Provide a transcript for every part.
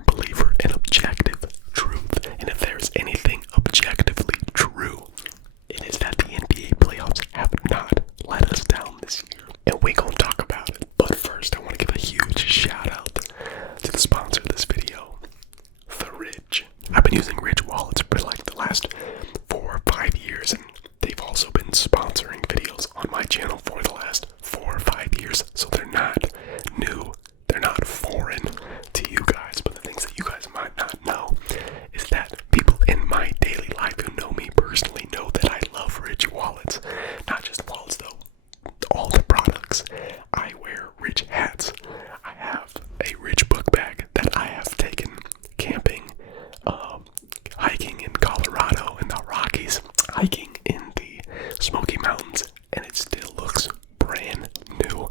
firm believer in objective truth. And if there's anything objectively true, it is that the NBA playoffs have not let us down this year. And we're going to talk about it. But first, I want to give a huge shout out to the sponsor of this video, The Ridge. I've been using Ridge wallets for like the last 4 or 5 years, and they've also been sponsoring videos on my channel for the last 4 or 5 years. So they're not new, they're not foreign to you guys. But the things that you guys might not know is that people in my daily life who know me personally know that I love Ridge wallets. Not just wallets though, all the products. I wear Ridge hats. I have a Ridge book bag that I have taken camping, hiking in Colorado in the Rockies, hiking in the Smoky Mountains, and it still looks brand new.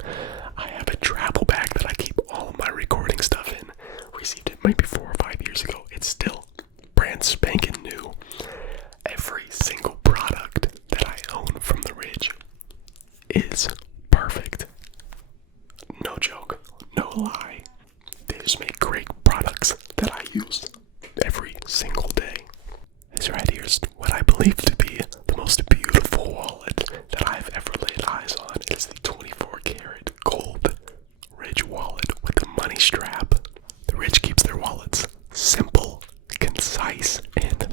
I have a travel bag that I keep all of my recording stuff in. Received it maybe 4 or 5 years ago. It's still brand spanking new. Every single product that I own from the Ridge is perfect. No joke, no lie. They just make great products that I use every single day. This right here is what I believe to be the most beautiful wallet that I've ever laid eyes on. It is the 24 karat gold Ridge wallet with the money strap. The Ridge keeps their wallets simple, concise, and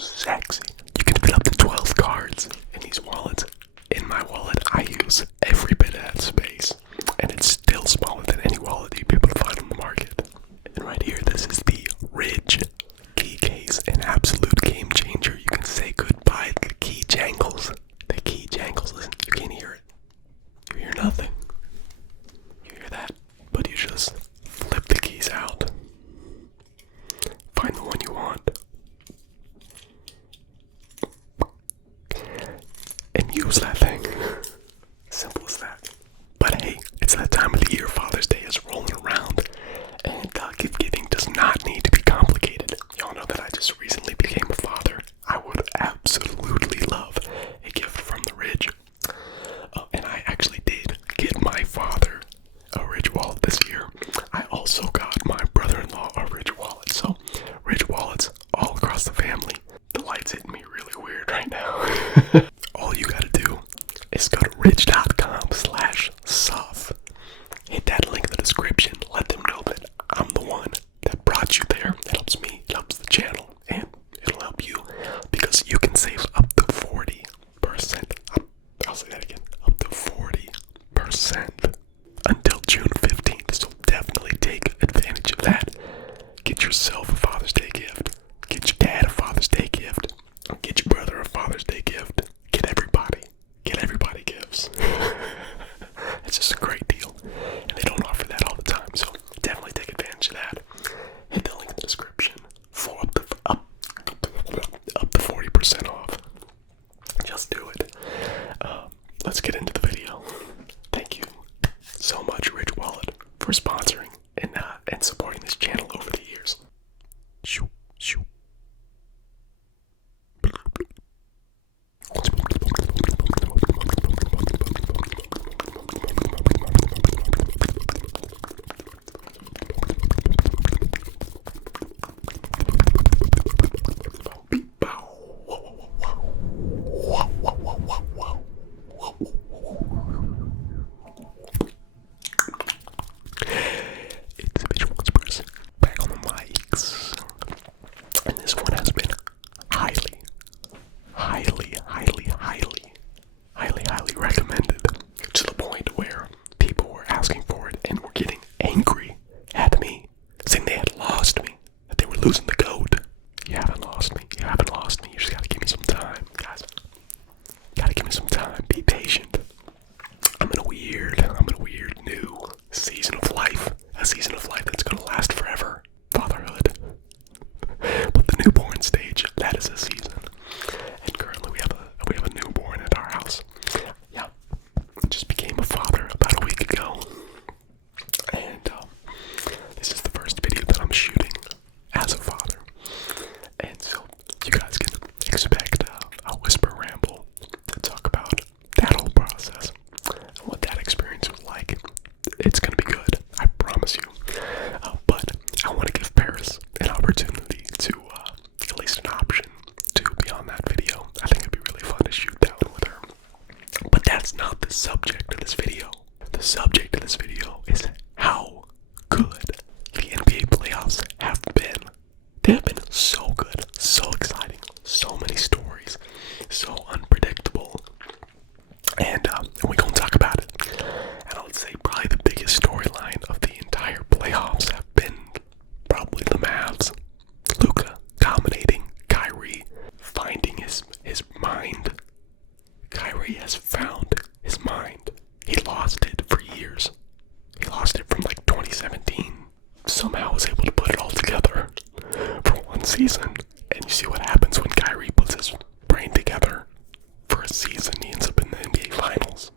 sexy. You can fit up to 12 cards in these wallets. In my wallet, I use every bit of that space, and it's still smaller than any wallet you'd be able to find on the market. And right here, this is the Ridge key case, an absolute game changer. You can say goodbye to the key jangles. The key jangles, listen, you can't hear it. You hear nothing. You hear that, but you just flip the keys out. Find the one you want. And use that thing. Simple as that. But hey, it's that time of the year. Father's Day is rolling around, and gift giving does not need to be complicated. Y'all know that I just recently became a father. I would absolutely love a gift from the Ridge. And I actually did get my father a Ridge wallet this year. I also got my brother-in-law a Ridge wallet. So Ridge wallets all across the family. The light's hitting me really weird right now. All you gotta do is go to ridge.com/suff. Hit that link in the description. Let them know that I'm the one that brought you there. It helps me, it helps the channel, and it'll help you because you can save up to 40%. I'll say that again. Up to 40% until June 15th. So definitely take advantage of that. Get yourself a Father's Day gift. Get your dad a Father's Day gift. Get your brother a Father's Day gift. Get everybody gifts. It's just a great deal. And they don't offer that all the time. So definitely take advantage of that. Hit the link in the description for up to 40% off. Just do it. Let's get into the video. Thank you it's gonna be good. I promise you. But I want to give Paris an opportunity to, at least an option to be on that video. I think it'd be really fun to shoot down with her. But that's not the subject of this video. The subject of this video is how good the NBA playoffs have been. They have been so good, so exciting, so many stories, so unpredictable. And we're going to talk about it. And I would say probably the biggest storyline of the entire playoffs have been probably the Mavs. Luka dominating, Kyrie finding his mind. Kyrie has found his mind. He lost it for years. He lost it from like 2017. Somehow was able to put it all together for one season. And you see what happens when Kyrie puts his brain together for a season. He ends up in the NBA Finals.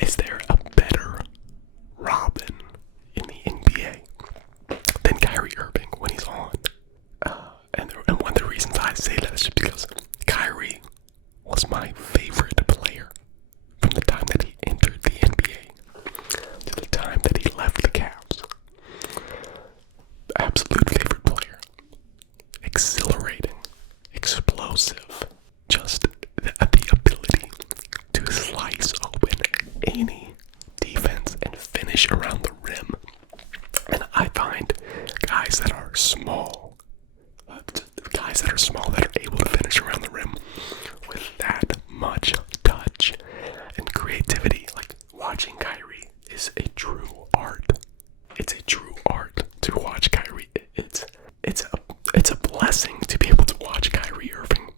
Is there a better Robin in the NBA than Kyrie Irving when he's on? And one of the reasons I say that is just because Kyrie was my favorite player from the time that he entered the NBA to the time that he left the Cavs. Absolute favorite player. Exhilarating, explosive, just the ability to slice open any defense and finish around the rim. And I find guys that are small that are able to finish around the rim with that much touch and creativity, like watching Kyrie is a true art. It's a true art to watch Kyrie. It's a blessing to be able to watch Kyrie Irving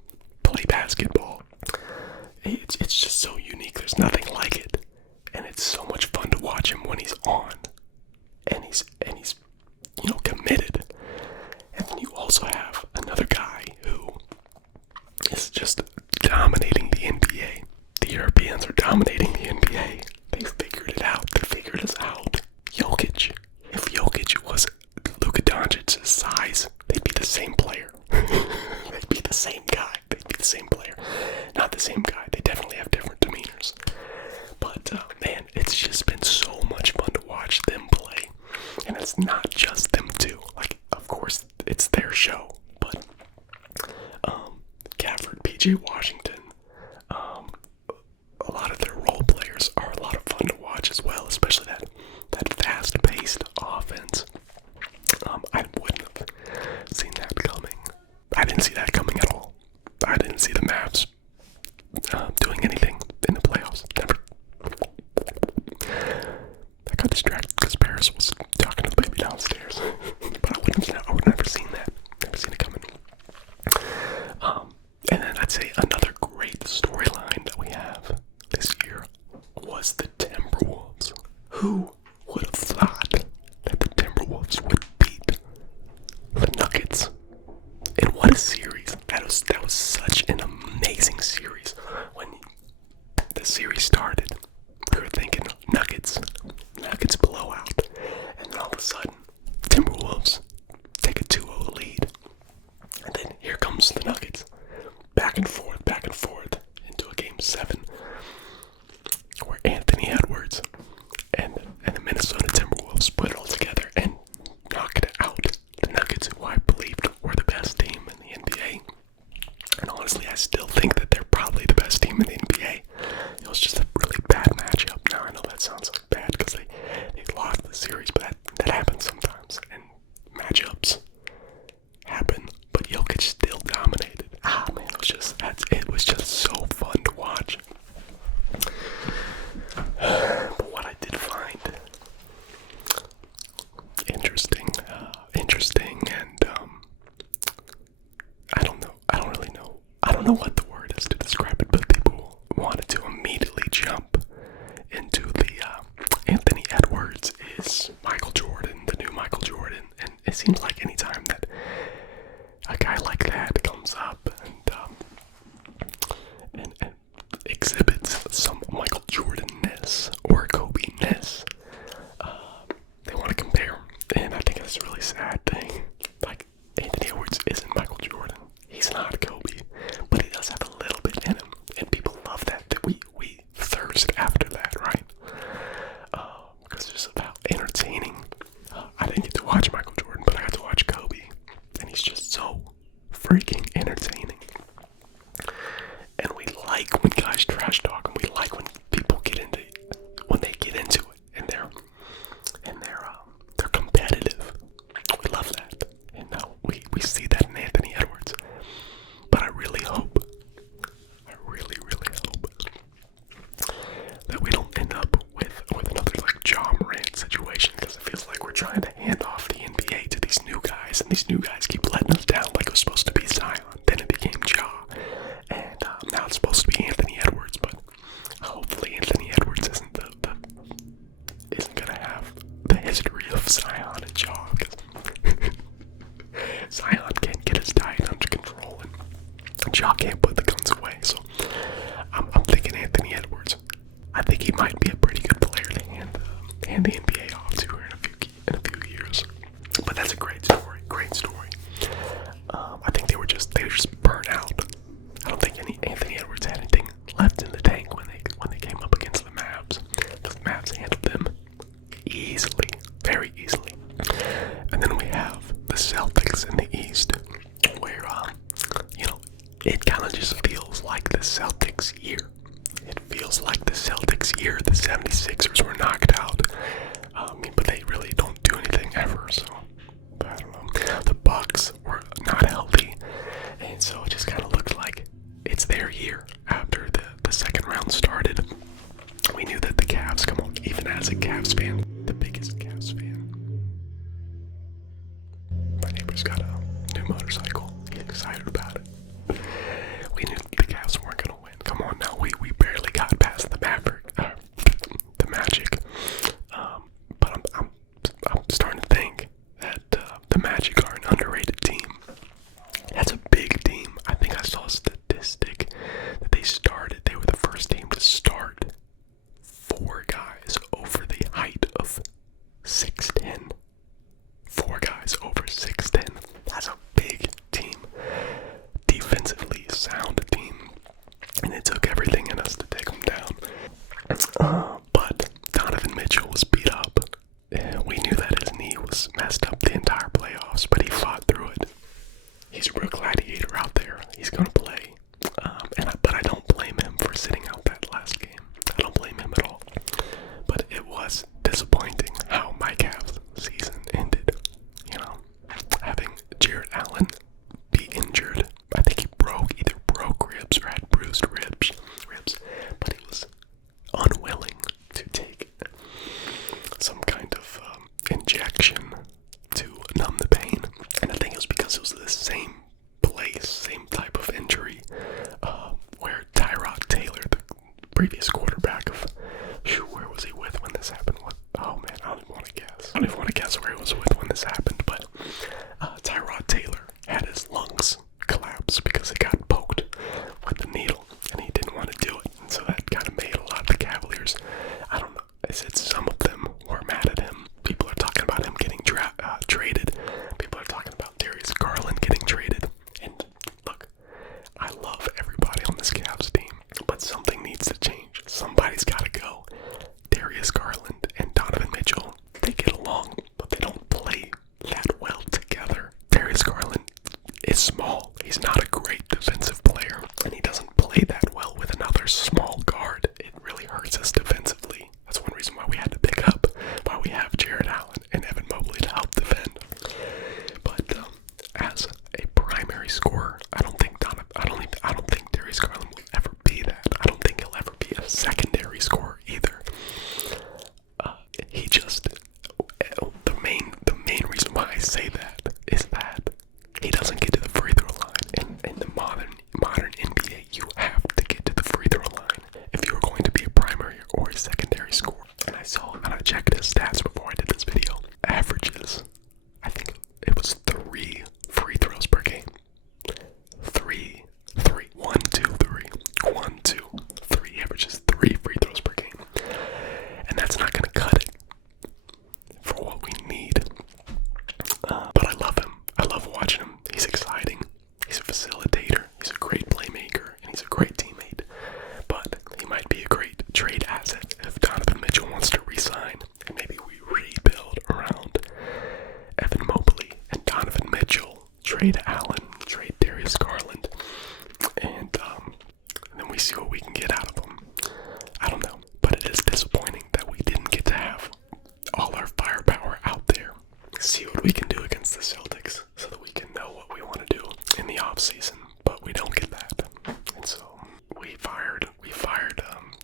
play basketball. It's just so unique. There's nothing like it, and it's so much fun to watch him when he's on, and he's committed. And then you also have another guy who is just dominating the NBA. The Europeans are dominating the NBA. They figured it out. They figured us out. Jokic. If Jokic was Luka Doncic's size, they'd be the same player. They'd be the same guy. They'd be the same player. Not the same guy. They definitely have different demeanors. But, man, it's just been so much fun to watch them play. And it's not just them two. Like, of course, it's their show. But, Gafford, PJ Washington, a lot of their role players are a lot of fun to watch as well, especially that fast-paced offense. I wouldn't have seen that coming. I didn't see that coming at all. I didn't see the Mavs doing anything in the playoffs. Never. I got distracted because Paris was talking to the baby downstairs. But I would have never seen that. Never seen it coming. And then I'd say another great storyline that we have this year was the Timberwolves. Who would have thought that the Timberwolves would beat the Nuggets? And what a series. That was such an amazing series. When the series started, we were thinking Nuggets blowout. And then all of a sudden, Timberwolves take a 2-0 lead. And then here comes the Nuggets. Back and forth into a game 7 where Anthony Edwards and the Minnesota Timberwolves put it all together and knocked it out. The Nuggets, who I believed were the best team in the NBA. And honestly, I still think that they're probably the best team in the NBA. It was just a really bad matchup. Now, I know that sounds like bad because they lost the series, but that happens sometimes. And matchups happen, but Jokic still dominated. Man, it was just so fun to watch. But what I did find interesting, and I don't know what the word is to describe it, but people wanted to immediately jump into the Anthony Edwards is Michael Jordan, the new Michael Jordan, and it seems like anytime that a guy like that comes up and exhibits some Michael Jordan-ness or Kobe-ness, they want to compare. And I think that's a really sad thing. Like, Anthony Edwards isn't Michael Jordan. He's not Kobe. But he does have a little bit in him. And people love that. We thirst after that, right? Because there's about hand the NBA off to her in a few years. But that's a great story. Great story. I think they were just burnt out. I don't think Anthony Edwards had anything left in the tank when they came up against the Mavs. The Mavs handled them easily, very easily. And then we have the Celtics in the East, where it kind of just feels like the Celtics year. It feels like the Celtics year. The 76ers were knocked out. But they really don't do anything ever, so I don't know. The Bucks were not healthy, and so it just kind of looked like it's their year after the second round started. We knew that the Cavs, come on, even as a Cavs fan, the biggest Cavs fan. My neighbor's got a new motorcycle. He's excited about it. We knew the Cavs weren't going to win. Come on now, we barely got past the Magic. But I'm starting to think that the Magic are an underrated team. That's a big team. I think I saw a statistic that they were the first team to start 4 guys over the height of 6'10". 4 guys over 6'10". That's a big team. Defensively sound team. And it took everything in us to take them down. But Donovan Mitchell was beat up. We knew that his knee was messed up the entire playoffs, but he fought through it. He's a real gladiator out there. He's going to play. But I don't blame him for sitting out that last game. I don't blame him at all. But it was disappointing how my Cavs season ended. Having Jared Allen be injured. I think he either broke ribs or had bruised ribs. But he was unwilling to take some kind of injection to numb the pain. And I think it was because it was the same place, same type of injury where Tyrod Taylor, the previous quarterback of, where was he with when this happened? Oh man, I don't even want to guess. I don't even want to guess where he was with when this happened, but Tyrod Taylor had his lungs collapse because he got poked with the needle, and he didn't want to do it, and so that kind of made a lot of the Cavaliers, I don't know, I said some of them were mad at him. People are talking about him getting traded. People are talking about Darius Garland getting traded. And look, I love everybody on this Cavs team, but something needs to change. Somebody's got to go. Darius Garland and Donovan Mitchell, they get along, but they don't play that well together. Darius Garland is small. He's not a great defensive player, and he doesn't play that well with another small guard. It really hurts us defensively. That's one reason why we had to pick up, why we have Jared Allen and Evan Mobley to help defend. But as a primary scorer, I don't think Darius Garland will ever be that. I don't think he'll ever be a secondary scorer either. The main reason why I say that is that he doesn't get to the free throw line. In the modern NBA, you have to get to the free throw line if you're going to be a primary or a secondary scorer. And I checked his stats before I did this video. Averages, I think it was 3 free throws per game. 3. 1, 2, 3. 1, 2, 3. He averages 3 free throws per game. And that's not going to cut it for what we need. But I love him. I love watching him. He's exciting. He's a facilitator. He's a great playmaker. And he's a great teammate. But he might be a great trade asset if Donovan Mitchell wants to re-sign. And maybe we rebuild around Evan Mobley and Donovan Mitchell. Trade Allen. Trade Darius Garland. And then we see what we can get out of them. I don't know. But it is disappointing that we didn't get to have all our firepower out there. See what we can do against the Celtics so that we can know what we want to do in the offseason. But we don't get that. And so we fired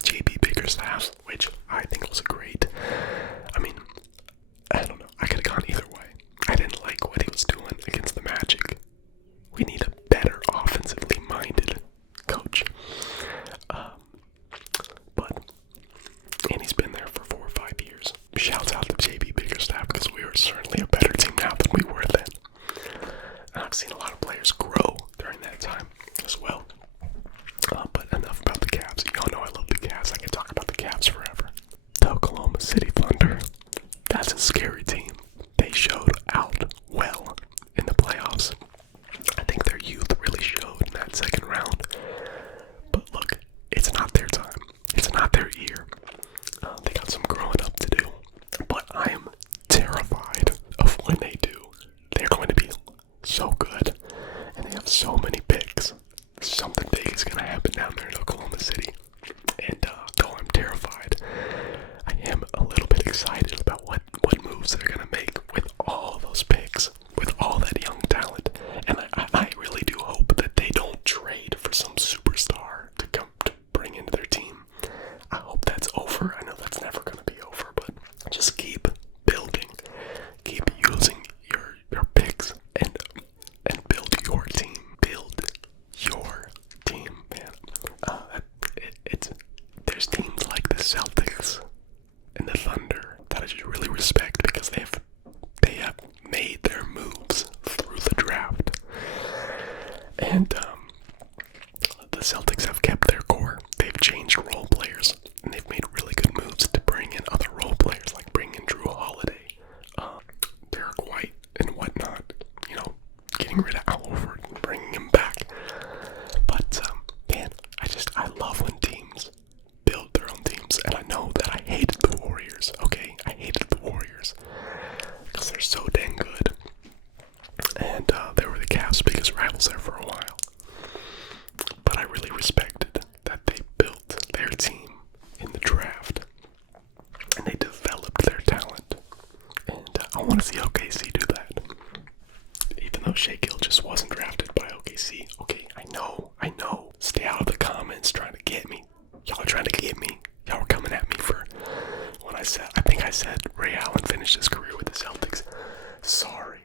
JB Bickerstaff, which I think was great. I don't know. I could have gone either way. I didn't like what he was doing against the Magic. scary team. They showed out well in the playoffs. I think their youth really showed in that second round. But look, it's not their time. It's not their year. They got some growing up to do. But I am terrified of when they do. They're going to be so good. And they have so many picks. Something big is going to happen down there in Oklahoma City. And though I'm terrified, I am a little bit excited about what moves they're going to make with all those picks, with all that young talent. And I really do hope that they don't trade for some superstar to come to bring into their team. I hope that's over. I know that's never going to be over, but just keep building. Keep using your picks and build your team. Build your team, man. There's teams like the Celtics and the Thunder that I just really respect because they have made their moves through the draft. And the Celtics have kept their core. They've changed role players, and they've made really good moves to bring in other role players, like bring in Drew Holiday, Derek White, and whatnot. You know, getting rid of Al Horford and bringing him back. But man, I love when teams build their own teams, and I know that I hated the Warriors. Okay, I hated the Warriors because they're so dang good, and they were the Cavs' biggest rivals there for a while. But I really respected that they built their team in the draft, and they developed their talent, and I want to see OKC do that. Even though Shea just wasn't drafted by OKC. Okay, I know. Stay out of the comments trying to get me. Y'all are trying to get me. Y'all were coming at me for when I think I said Ray Allen finished his career with the Celtics. Sorry.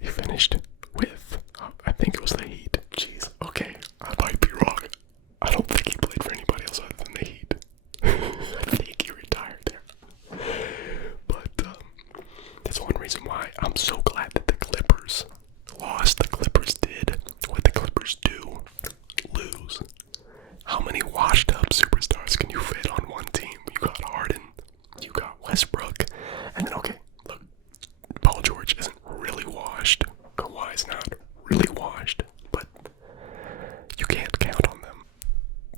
He finished with, I think it was the Heat. Jeez. Okay, I might be wrong. I don't think he played for anybody else other than the Heat. I think he retired there. But that's one reason why I'm so glad that the Clippers lost. The Clippers did what the Clippers do. Lose. How many washed up superstars can you fit on one team? You got Harden, you got Westbrook, and then okay, look, Paul George isn't really washed. Kawhi's not really washed, but you can't count on them.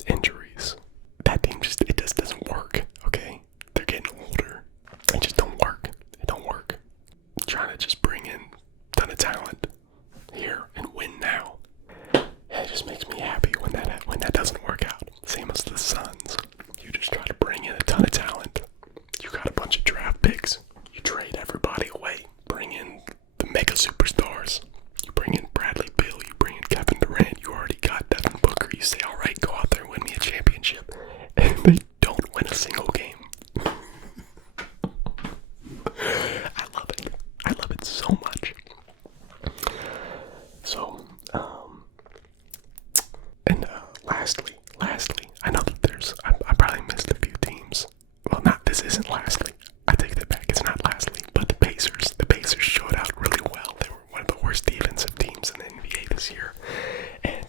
Injuries. That team it just doesn't work, okay? They're getting older. It just don't work. It don't work. Trying to just bring in a ton of talent here and win now. It just makes me happy when that doesn't work out. Same as the Suns. You just try to bring in a ton of talent. You got a bunch of draft picks. You trade everybody away. Bring in the mega superstars. You bring in Bradley Beal. You bring in Kevin Durant. You already got Devin Booker. You say, all right, go out there and win me a championship. And they don't win a single game. I love it. I love it so much. So, lastly, I know that I probably missed a few teams. Well, this isn't lastly. I take that back. It's not lastly, but the Pacers showed out really well. They were one of the worst defensive teams in the NBA this year. And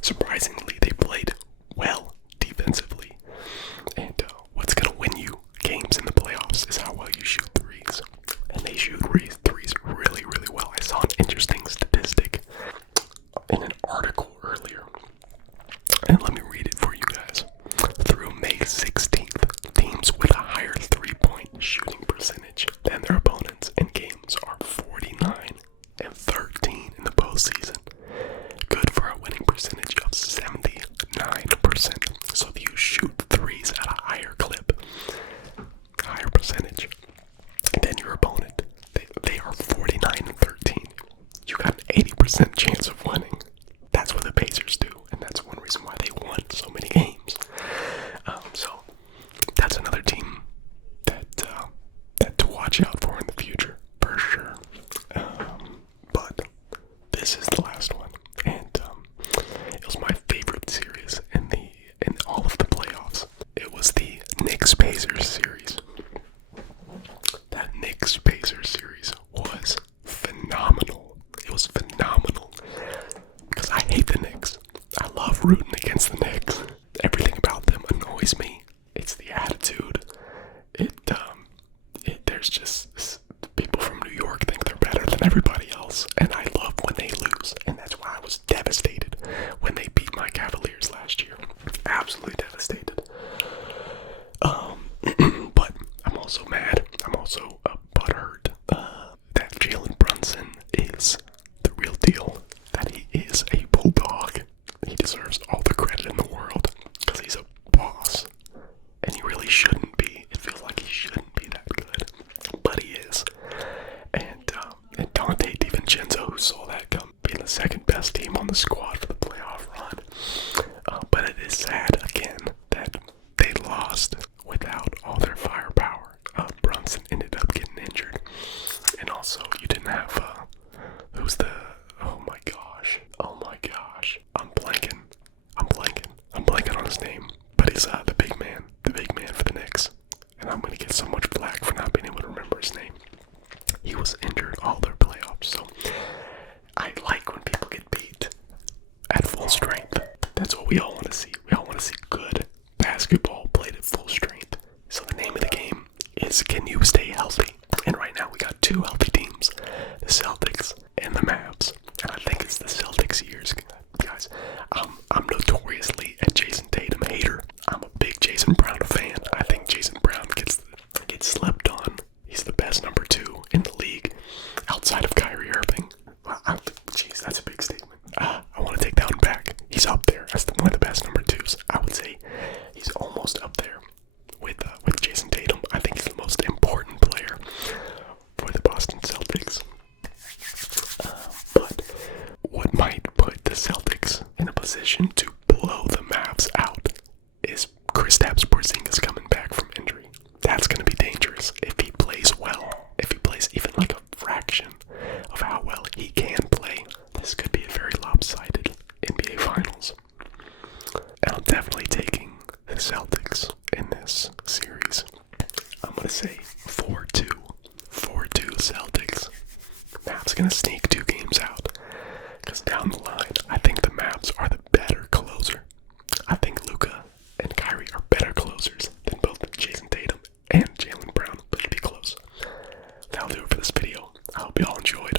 surprisingly, they played well defensively. And what's going to win you games in the playoffs is how well you shoot threes. And they shoot threes really, really well. I saw an interesting statistic in an article earlier. And let me read it for you guys. Through May 16th, teams with a higher three-point shooting percentage than their opponents in games are 49 and 13 in the postseason. Good for a winning percentage of 79%. So if you shoot threes at a higher clip, higher percentage than your opponent, they are 49 and 13. You got an 80% chance of winning. That's what the Pacers do, and that's one reason why they won so many games. So that's another team that to watch out for in the future, for sure. But this is the last one, and it was my favorite series in all of the playoffs. It was the Knicks-Pacers series. That Knicks-Pacers series was phenomenal. It was phenomenal because I hate the Knicks. I love rooting against the Knicks. Everything about them annoys me. It's the attitude. There's just also mad. I'm also butthurt that Jalen Brunson is the real deal. That he is a bulldog. He deserves all the credit in the world because he's a boss, and he really shouldn't be. It feels like he shouldn't be that good, but he is. And Dante DiVincenzo, who saw that come, being the second best team on the squad for the playoff run. But it is sad again that they lost without all their firepower. Brunson ended up getting injured, and also you didn't have who's the oh my gosh, I'm blanking on his name, but he's the big man for the Knicks, and I'm gonna get so much flack for not being able to remember his name. He was injured all their playoffs, so I like when people get beat at full strength. That's what we all want to see. We all want to see good basketball played at full strength. So the name of the game is, can you stay healthy? And right now we got two healthy teams, the Celtics and the Mavs. And I think it's the Celtics years, guys. I'm notoriously a Jason Tatum hater. I'm a big Jason Brown fan. I think Jason Brown gets slept on. He's the best number 2 in the league outside of Kyrie Irving. Jeez, that's a big statement. I want to take that one back. He's up there as one of the best number 2s. I would say he's almost up there with Jason Tatum. I think he's the most important player for the Boston Celtics. But what might put the Celtics in a position to blow the Mavs out is Kristaps Porzingis coming back from injury. That's going to be dangerous if he plays well. If he plays even like a fraction of how well he can play, this could be a very lopsided NBA Finals. And I'm definitely taking the Celtics in this series. I'm going to say 4-2. 4-2 Celtics. Mavs going to sneak 2 games out. Because down the line, I think the Mavs are the better closer. I think Luka and Kyrie are better closers than both Jason Tatum and Jalen Brown, but it'll be close. That'll do it for this video. I hope you all enjoyed.